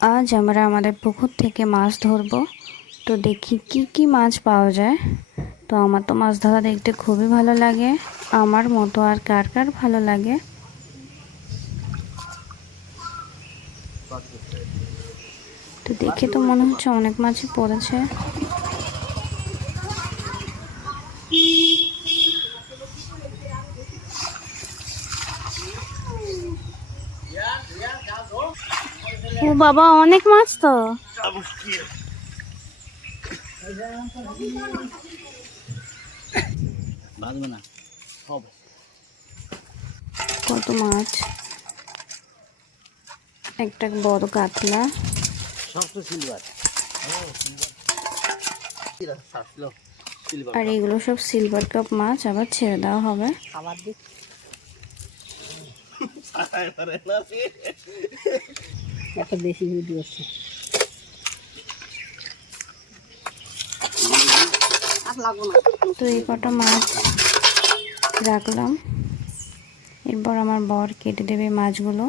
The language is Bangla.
আজ আমরা আমাদের পুকুর থেকে মাছ ধরবো। তো দেখি কি কি মাছ পাওয়া যায়। তো আমার তো মাছ ধরা দেখতে খুবই ভালো লাগে, আমার মতো আর কার কার ভালো লাগে। তো দেখে তো মনে হচ্ছে অনেক মাছই পড়েছে। ও বাবা, অনেক মাছ তো। কত মাছ, একটা বড় কাতলা। আর এগুলো সব সিলভার কাপ মাছ, আবার ছেড়ে দেওয়া হবে। একটা বেশি ভিডিও আছে। তো এই কটা মাছ রাখলাম, এরপর আমার বর কেটে দেবে মাছগুলো।